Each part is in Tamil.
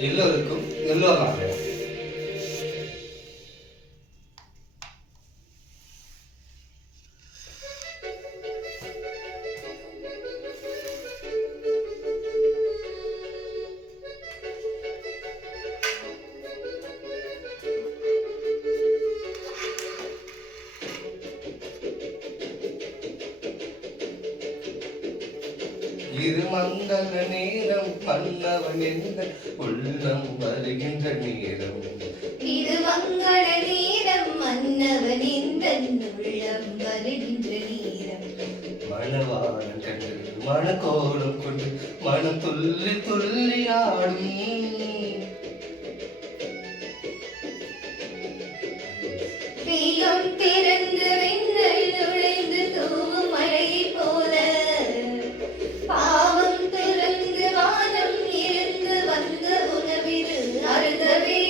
எல்லோருக்கும் எல்லோராக இரு மங்கள நேரம் மன்னவன் என்ற உள்ளம் வருகின்ற நேரம் இரு மங்கள நேரம் மன்னவன் என்ற உள்ளம் வருகின்ற நேரம் மணவாளன் கண்டு மணக்கோலம் கொண்டு மனம் துள்ளி துள்ளி ஆடும் வேகம் திறந்து வெண்ணல் நுழைந்து தூவும் மழையை போல பாவம் துறந்து வானம் இருந்து வந்த உணவிரு அருந்தவே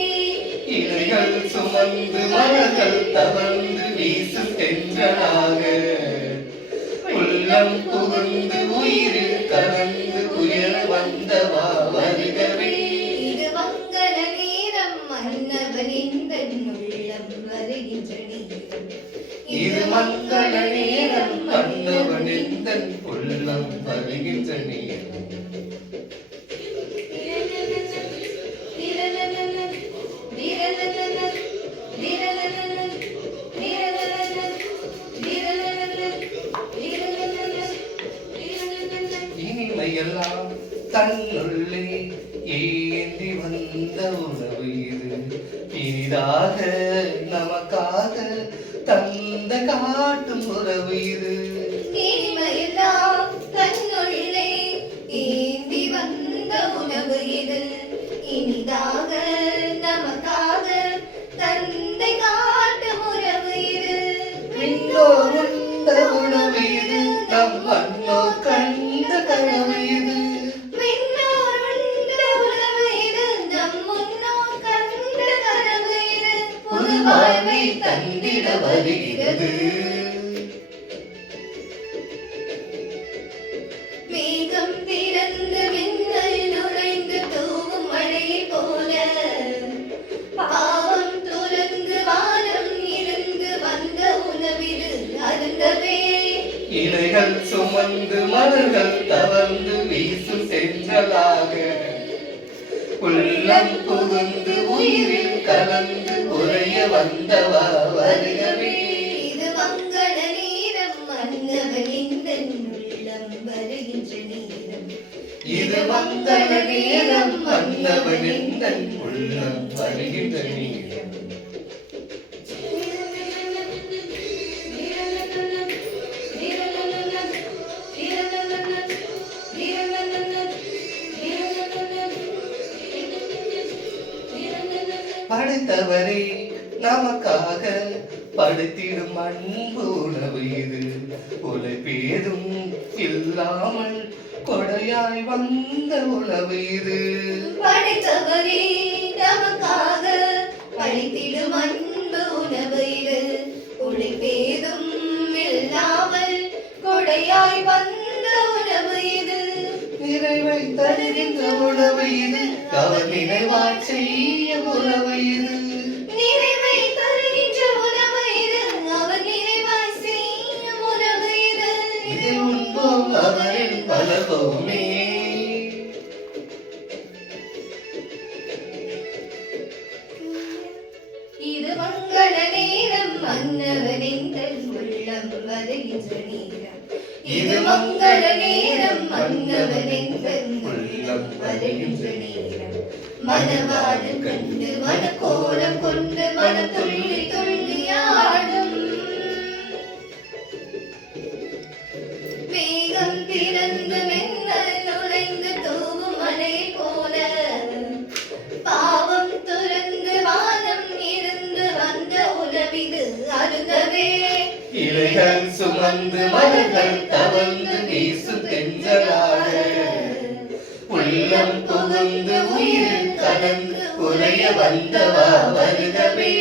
இலைகள் சுமந்து மலர்கள் தவழ்ந்து வீசும் தென்றலாக உள்ளம் புகுந்து உயிரில் கலந்து உயர வந்தவா வருகவே இது மங்கள நேரம் மன்னவன் இந்த உள்ளம் வருகின்ற நேரம் இது மங்கள நேரம் மன்னவன் இந்த உள்ளம் வருகின்ற நேரம் இனிமையெல்லாம் தன்னுள்ளே ஏந்தி வந்த உணவு இது இனிதாக நமக்காக தந்த காட்டும் உறவு இது இனிமையெல்லாம் தன்னுள்ளே ஏந்தி வந்த உணவு இது இனிதாக நமக்காக தந்தை காட்டும் உறவு இது விண்ணோர் உண்ட உணவு இது நம் மண்ணோர் கண்ட கனவு இது விண்ணோர் உண்ட உணவு இது நம் முன்னோர் கண்ட கனவு இது புது வாழ்வை தந்திட வருகிறது மேகம் திறந்து மின்னல் நுழைந்து தூவும் மழையை போல பாவம் துறந்து வானம் இருந்து வந்த உணவிரு அருந்தவே இலைகள் சுமந்து மலர்கள் தவழ்ந்து வீசும் சென்றலாக உள்ளம் புகுந்து உயிரில் கலந்து உரைய வந்தவா வருகவே இது மங்கள நேரம் மன்னவன் இந்த உள்ளம் வருகின்ற நேரம் இது மங்கள நேரம் மன்னவன் இந்த உள்ளம் வருகின்ற நேரம் படைத்தவரே நமக்காக படைத்திடும் அன்பு உணவு இது உழைப்பேதும் இல்லாமல் கொடையாய் வந்த உணவு இது படைத்தவரே நமக்காக படைத்திடும் அன்பு உணவு இது உழைப்பேதும் இல்லாமல் கொடையாய் வந்த உணவு இது நிறைவை தருகின்ற உணவு இது அவர் நினைவாய் செய்ய உணவு இது நிறைவை தருகின்ற உணவு இது அவர் நிறைவாய் செய்யும் உணவு இது இதில் உண்போம் அவரில் வளர்வோமே இது மங்கள நேரம் மன்னவனின் உள்ளம் வருகின்ற நேரம் இது மங்கள நேரம் மன்னவனின் உள்ளம் வருகின்ற நேரம் மனவாளன் கண்டு மனக்கோலம் கொண்டு மனம் துள்ளி துள்ளி ஆடும் வேகம் திறந்து மின்னல் நுழைந்து தூவும் மலை போல பாவம் துறந்து வானம் இருந்து வந்த உணவிது அருந்தவே இலைகள் சுமந்து மலர்கள் தவழ்ந்து வீசும் தென்றலாக உள்ளம் புகுந்து உயிரில் கலந்து உரைய வந்தவா வருகவே